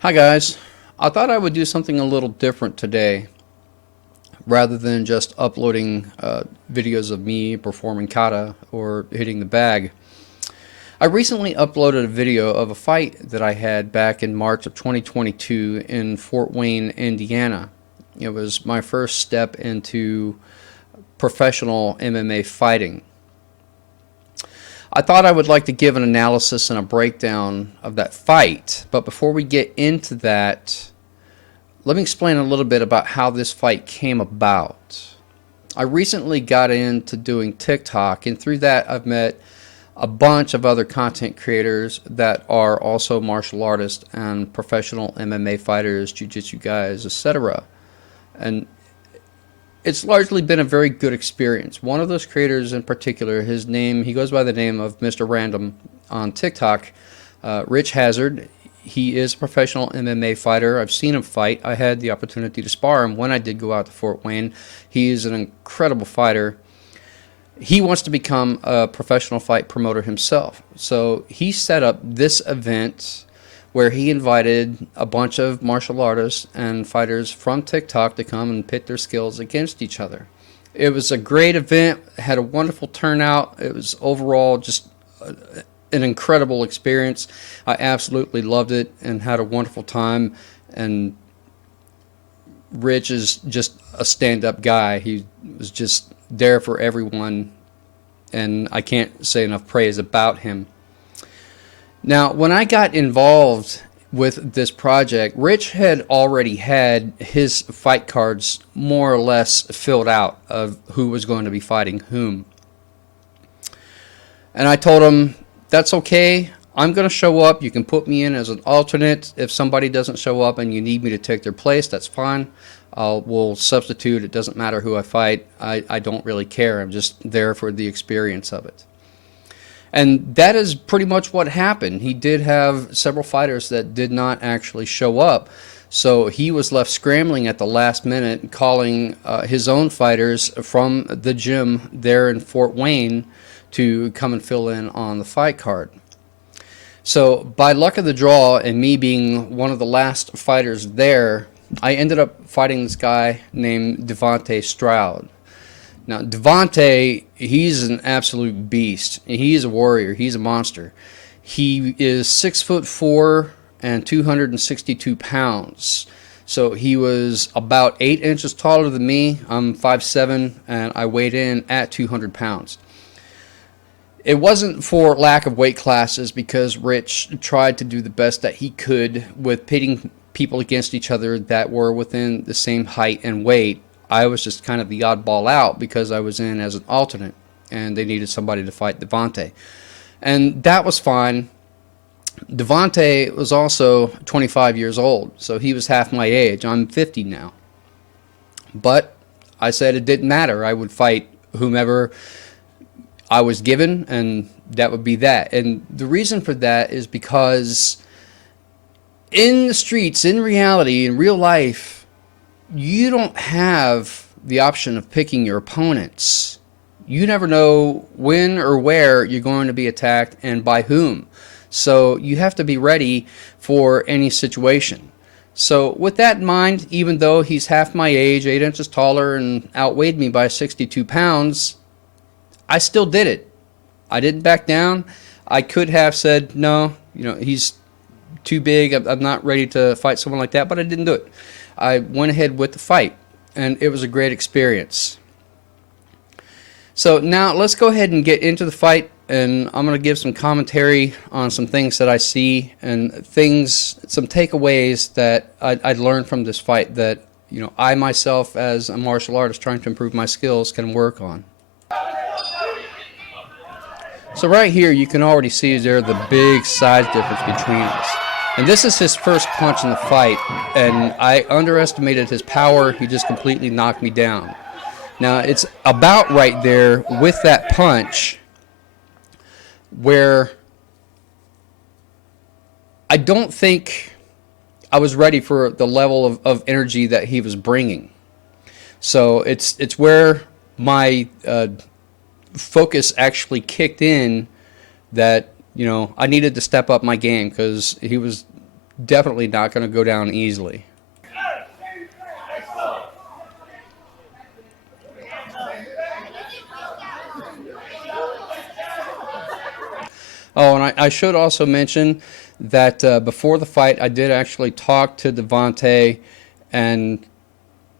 Hi guys, I thought I would do something a little different today rather than just uploading videos of me performing kata or hitting the bag. I recently uploaded a video of a fight that I had back in March of 2022 in Fort Wayne, Indiana. It was my first step into professional MMA fighting. I thought I would like to give an analysis and a breakdown of that fight, but before we get into that, let me explain a little bit about how this fight came about. I recently got into doing TikTok, and through that I've met a bunch of other content creators that are also martial artists and professional MMA fighters, jiu-jitsu guys, etc. And it's largely been a very good experience. One of those creators in particular, he goes by the name of Mr. Random on TikTok, Rich Hazard. He is a professional MMA fighter. I've seen him fight. I had the opportunity to spar him when I did go out to Fort Wayne. He is an incredible fighter. He wants to become a professional fight promoter himself. So he set up this event where he invited a bunch of martial artists and fighters from TikTok to come and pit their skills against each other. It was a great event, had a wonderful turnout. It was overall just an incredible experience. I absolutely loved it and had a wonderful time. And Rich is just a stand-up guy. He was just there for everyone, and I can't say enough praise about him. Now, when I got involved with this project, Rich had already had his fight cards more or less filled out of who was going to be fighting whom. And I told him, that's okay. I'm going to show up. You can put me in as an alternate. If somebody doesn't show up and you need me to take their place, that's fine. We'll substitute. It doesn't matter who I fight. I don't really care. I'm just there for the experience of it. And that is pretty much what happened. He did have several fighters that did not actually show up. So he was left scrambling at the last minute, calling his own fighters from the gym there in Fort Wayne to come and fill in on the fight card. So by luck of the draw, and me being one of the last fighters there, I ended up fighting this guy named Devontae Stroud. Now, Devontae, he's an absolute beast. He's a warrior. He's a monster. He is 6'4" and 262 pounds. So he was about 8 inches taller than me. I'm 5'7", and I weighed in at 200 pounds. It wasn't for lack of weight classes, because Rich tried to do the best that he could with pitting people against each other that were within the same height and weight. I was just kind of the oddball out because I was in as an alternate, and they needed somebody to fight Devontae. And that was fine. Devontae was also 25 years old, so he was half my age. I'm 50 now. But I said it didn't matter. I would fight whomever I was given, and that would be that. And the reason for that is because in the streets, in reality, in real life, you don't have the option of picking your opponents. You never know when or where you're going to be attacked and by whom. So you have to be ready for any situation. So with that in mind, even though he's half my age, 8 inches taller, and outweighed me by 62 pounds, I still did it. I didn't back down. I could have said, no, he's too big. I'm not ready to fight someone like that, but I didn't do it. I went ahead with the fight, and it was a great experience. So now let's go ahead and get into the fight, and I'm going to give some commentary on some things that I see and some takeaways that I learned from this fight that I myself, as a martial artist trying to improve my skills, can work on. So right here you can already see there the big size difference between us. And this is his first punch in the fight, and I underestimated his power. He just completely knocked me down. Now, it's about right there with that punch where I don't think I was ready for the level of energy that he was bringing. So it's where my focus actually kicked in, that I needed to step up my game, because he was definitely not going to go down easily. Oh, and I should also mention that before the fight, I did actually talk to Devontae, and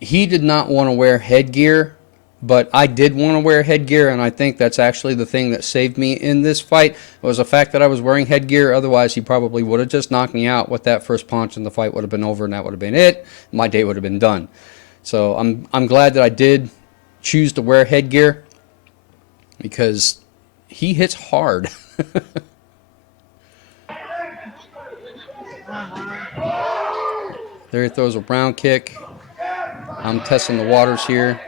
he did not want to wear headgear, but I did want to wear headgear, and I think that's actually the thing that saved me in this fight was the fact that I was wearing headgear. Otherwise, he probably would have just knocked me out with that first punch, and the fight would have been over, and that would have been it. My day would have been done. So I'm glad that I did choose to wear headgear because he hits hard. There he throws a round kick. I'm testing the waters here.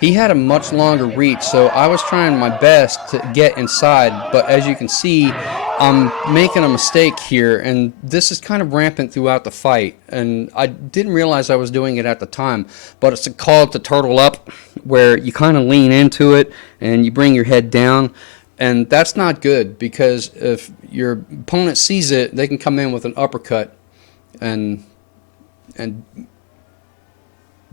He had a much longer reach, so I was trying my best to get inside, but as you can see, I'm making a mistake here, and this is kind of rampant throughout the fight, and I didn't realize I was doing it at the time, but it's called to turtle up, where you kind of lean into it, and you bring your head down, and that's not good, because if your opponent sees it, they can come in with an uppercut, and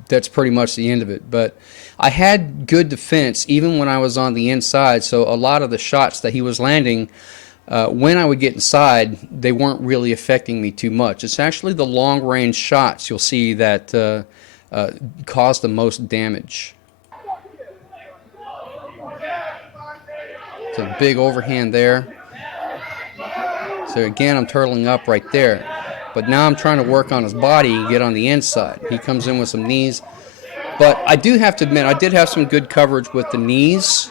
that's pretty much the end of it. But I had good defense even when I was on the inside, so a lot of the shots that he was landing, when I would get inside, they weren't really affecting me too much. It's actually the long-range shots you'll see that cause the most damage. It's a big overhand there. So again, I'm turtling up right there. But now I'm trying to work on his body and get on the inside. He comes in with some knees. But I do have to admit, I did have some good coverage with the knees.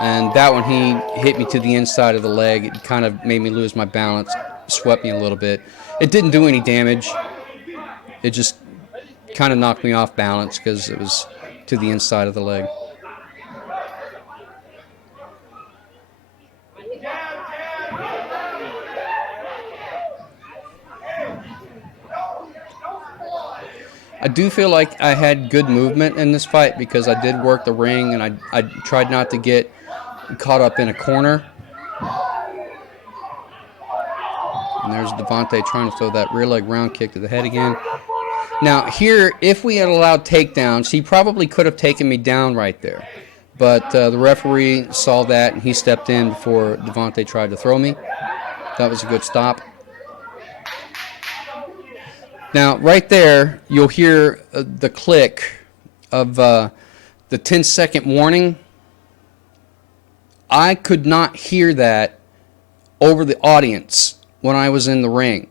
And that one, he hit me to the inside of the leg. It kind of made me lose my balance, swept me a little bit. It didn't do any damage. It just kind of knocked me off balance because it was to the inside of the leg. I do feel like I had good movement in this fight because I did work the ring and I tried not to get caught up in a corner. And there's Devontae trying to throw that rear leg round kick to the head again. Now here, if we had allowed takedowns, he probably could have taken me down right there. But the referee saw that and he stepped in before Devontae tried to throw me. That was a good stop. Now, right there, you'll hear the click of the 10-second warning. I could not hear that over the audience when I was in the ring.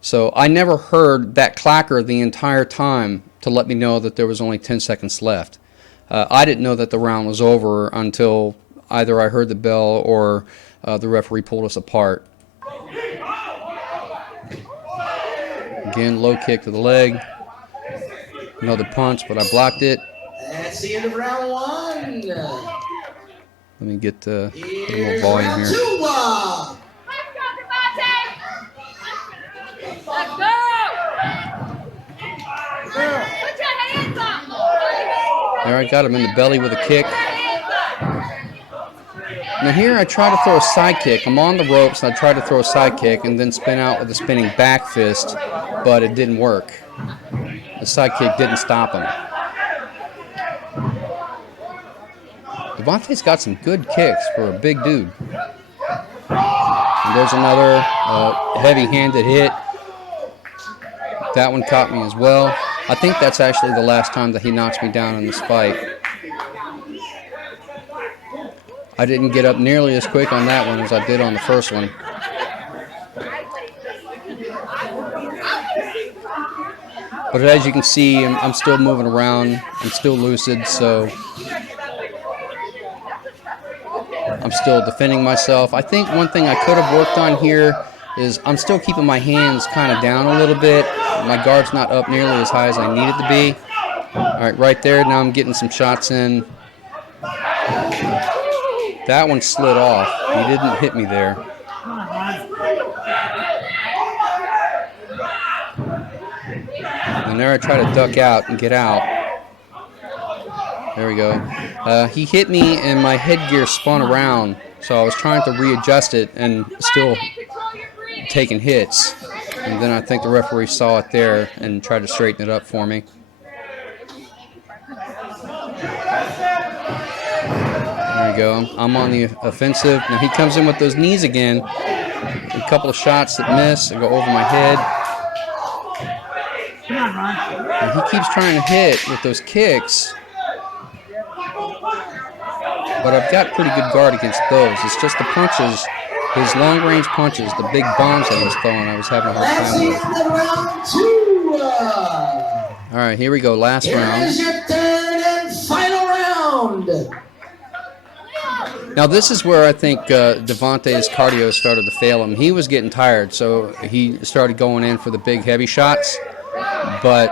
So I never heard that clacker the entire time to let me know that there was only 10 seconds left. I didn't know that the round was over until either I heard the bell or the referee pulled us apart. Again, low kick to the leg. Another punch, but I blocked it. That's the end of round one. Let me get a little more volume here. Let's go, Let's go! Put your hands up! There, I got him in the belly with a kick. Now here I try to throw a side kick. I'm on the ropes and I try to throw a side kick and then spin out with a spinning back fist, but it didn't work. The side kick didn't stop him. Devontae's got some good kicks for a big dude. And there's another heavy-handed hit. That one caught me as well. I think that's actually the last time that he knocks me down in this fight. I didn't get up nearly as quick on that one as I did on the first one. But as you can see, I'm still moving around. I'm still lucid, so I'm still defending myself. I think one thing I could have worked on here is I'm still keeping my hands kind of down a little bit. My guard's not up nearly as high as I need it to be. All right, right there, now I'm getting some shots in. That one slid off. He didn't hit me there. And there I try to duck out and get out. There we go. He hit me and my headgear spun around. So I was trying to readjust it and still taking hits. And then I think the referee saw it there and tried to straighten it up for me. There you go. I'm on the offensive. Now he comes in with those knees again. A couple of shots that miss and go over my head. And he keeps trying to hit with those kicks. But I've got pretty good guard against those. It's just the punches, his long-range punches, the big bombs that he was throwing, I was having a hard time with. Round 2. All right, here we go. Last Here round. is your third and final round. Now this is where I think Devante's cardio started to fail him. He was getting tired, so he started going in for the big heavy shots. But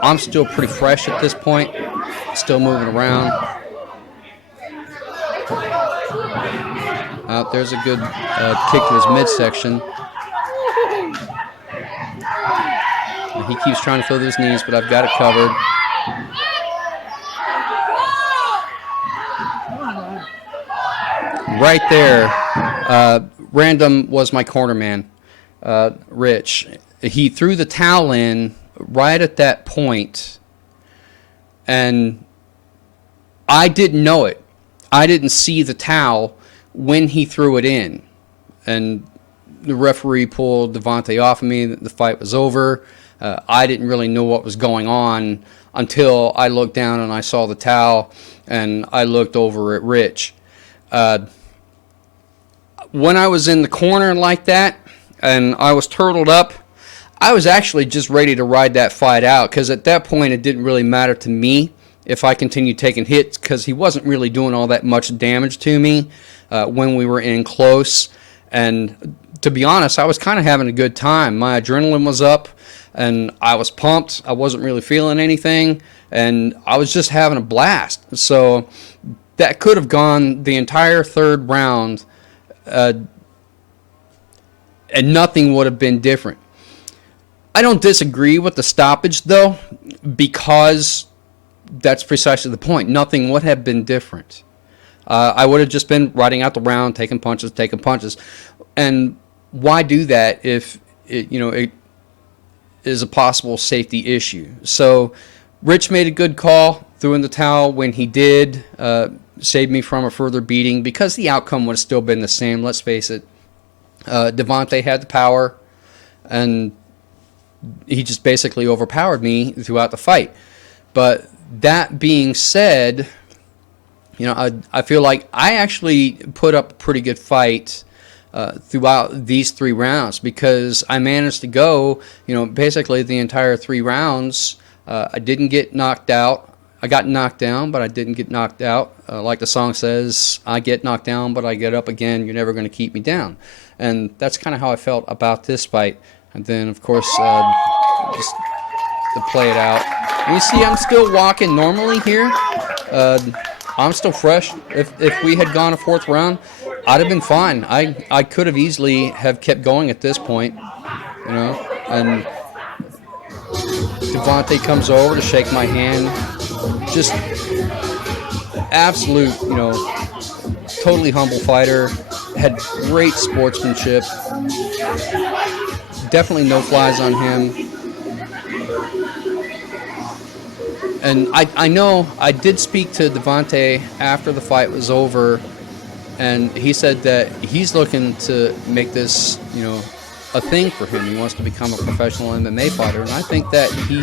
I'm still pretty fresh at this point, still moving around. There's a good kick to his midsection. He keeps trying to throw those knees, but I've got it covered. Right there, Random was my corner man, Rich. He threw the towel in right at that point, and I didn't know it. I didn't see the towel when he threw it in. And the referee pulled Devante off of me. The fight was over. I didn't really know what was going on until I looked down and I saw the towel, and I looked over at Rich. When I was in the corner like that and I was turtled up, I was actually just ready to ride that fight out, because at that point it didn't really matter to me if I continued taking hits, because he wasn't really doing all that much damage to me when we were in close. And to be honest, I was kind of having a good time. My adrenaline was up and I was pumped. I wasn't really feeling anything, and I was just having a blast. So that could have gone the entire third round, and nothing would have been different. I don't disagree with the stoppage, though, because that's precisely the point. Nothing would have been different. I would have just been riding out the round, taking punches. And why do that if it is a possible safety issue? So Rich made a good call, threw in the towel when he did, saved me from a further beating, because the outcome would have still been the same. Let's face it. Devante had the power, and he just basically overpowered me throughout the fight. But that being said, I feel like I actually put up a pretty good fight throughout these 3 rounds, because I managed to go, basically the entire 3 rounds. I didn't get knocked out. I got knocked down, but I didn't get knocked out. Like the song says, I get knocked down, but I get up again. You're never going to keep me down. And that's kind of how I felt about this fight. And then, of course, just to play it out. And you see, I'm still walking normally here. I'm still fresh. If we had gone a 4th round, I'd have been fine. I could have easily have kept going at this point, And Devante comes over to shake my hand. Just absolute, totally humble fighter. Had great sportsmanship. Definitely no flies on him. And I know I did speak to Devante after the fight was over, and he said that he's looking to make this, a thing for him. He wants to become a professional MMA fighter, and I think that he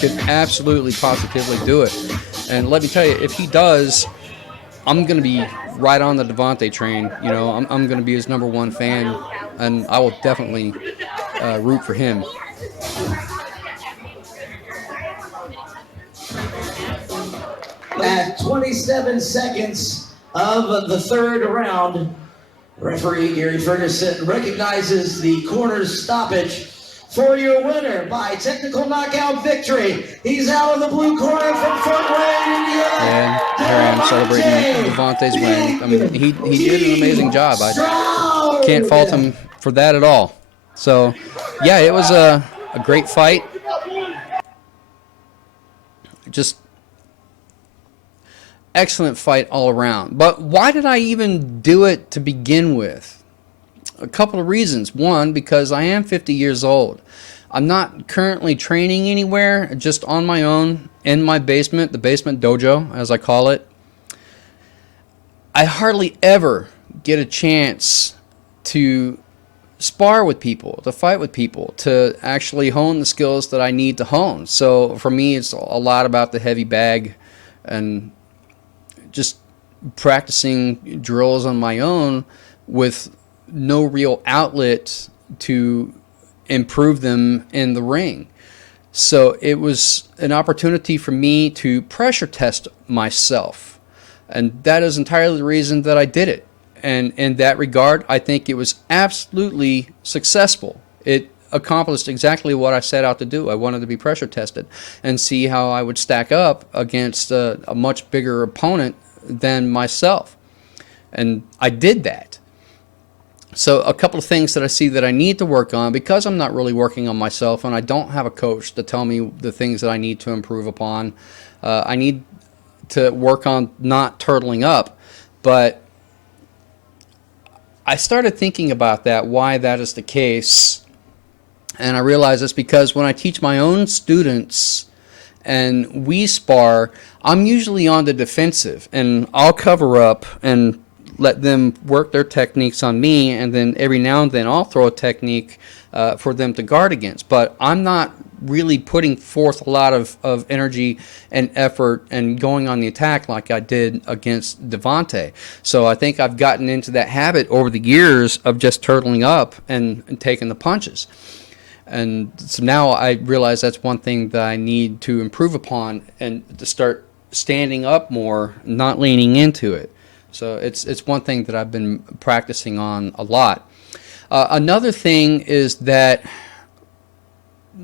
could absolutely, positively do it. And let me tell you, if he does, I'm going to be right on the Devante train. I'm going to be his #1 fan, and I will definitely root for him. At 27 seconds of the 3rd round, referee Gary Ferguson recognizes the corner's stoppage for your winner by technical knockout victory. He's out of the blue corner from Fort Wayne, Indiana. And here I am celebrating Devante's win. I mean, he did an amazing job. I can't fault him for that at all. So, yeah, it was a great fight. excellent fight all around. But why did I even do it to begin with? A couple of reasons. One, because I am 50 years old. I'm not currently training anywhere, just on my own in my basement, the basement dojo, as I call it. I hardly ever get a chance to spar with people, to fight with people, to actually hone the skills that I need to hone. So for me, it's a lot about the heavy bag and just practicing drills on my own with no real outlet to improve them in the ring. So it was an opportunity for me to pressure test myself. And that is entirely the reason that I did it. And in that regard, I think it was absolutely successful. It accomplished exactly what I set out to do. I wanted to be pressure tested and see how I would stack up against a much bigger opponent than myself. And I did that. So a couple of things that I see that I need to work on, because I'm not really working on myself and I don't have a coach to tell me the things that I need to improve upon. I need to work on not turtling up. But I started thinking about that, why that is the case. And I realized it's because when I teach my own students and we spar, I'm usually on the defensive, and I'll cover up and let them work their techniques on me, and then every now and then I'll throw a technique for them to guard against. But I'm not really putting forth a lot of energy and effort and going on the attack like I did against Devontae. So I think I've gotten into that habit over the years of just turtling up and taking the punches. And so now I realize that's one thing that I need to improve upon, and to start standing up more, not leaning into it. So it's one thing that I've been practicing on a lot. Another thing is that,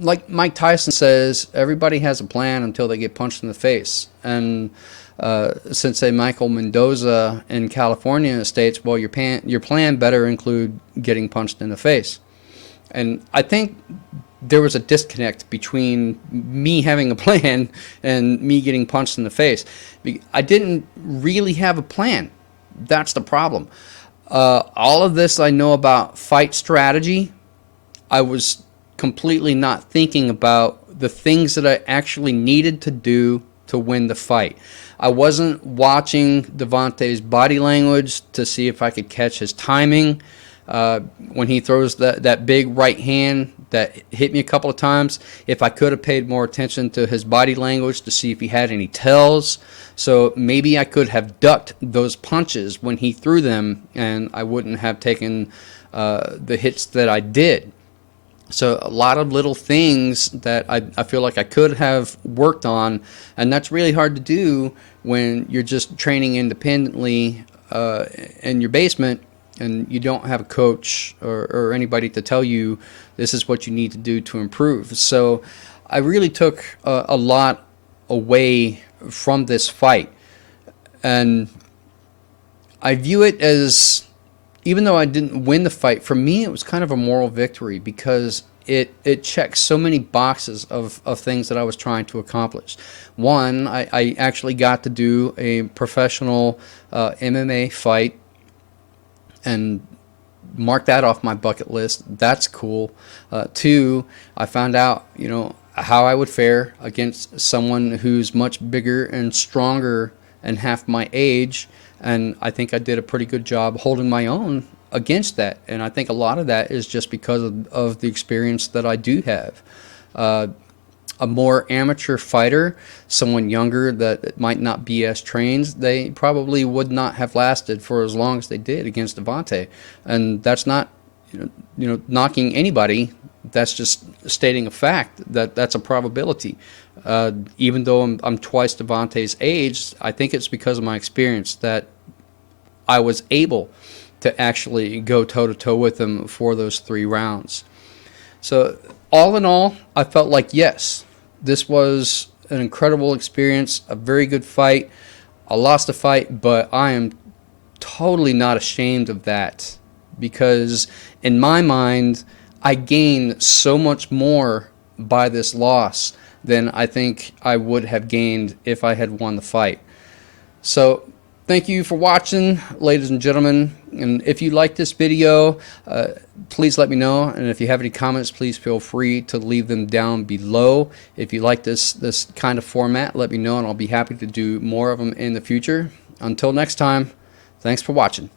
like Mike Tyson says, everybody has a plan until they get punched in the face. And Sensei Michael Mendoza in California states, well, your plan better include getting punched in the face. And I think there was a disconnect between me having a plan and me getting punched in the face. I didn't really have a plan. That's the problem. All of this I know about fight strategy. I was completely not thinking about the things that I actually needed to do to win the fight. I wasn't watching Devontae's body language to see if I could catch his timing. When he throws that big right hand that hit me a couple of times, if I could have paid more attention to his body language to see if he had any tells. So maybe I could have ducked those punches when he threw them, and I wouldn't have taken the hits that I did. So a lot of little things that I feel like I could have worked on, and that's really hard to do when you're just training independently in your basement, and you don't have a coach or anybody to tell you this is what you need to do to improve. So I really took a lot away from this fight. And I view it as, even though I didn't win the fight, for me it was kind of a moral victory, because it checks so many boxes of things that I was trying to accomplish. One, I actually got to do a professional MMA fight and mark that off my bucket list. That's cool. Two, I found out, how I would fare against someone who's much bigger and stronger and half my age, and I think I did a pretty good job holding my own against that. And I think a lot of that is just because of the experience that I do have. A more amateur fighter, someone younger that might not be as trained, they probably would not have lasted for as long as they did against Devontae. And that's not, knocking anybody. That's just stating a fact that's a probability. Even though I'm twice Devontae's age, I think it's because of my experience that I was able to actually go toe-to-toe with him for those 3 rounds. So all in all, I felt like, yes, this was an incredible experience, a very good fight. I lost the fight, but I am totally not ashamed of that, because in my mind, I gained so much more by this loss than I think I would have gained if I had won the fight. So thank you for watching, ladies and gentlemen. And if you like this video, please let me know. And if you have any comments, please feel free to leave them down below. If you like this kind of format, let me know, and I'll be happy to do more of them in the future. Until next time, thanks for watching.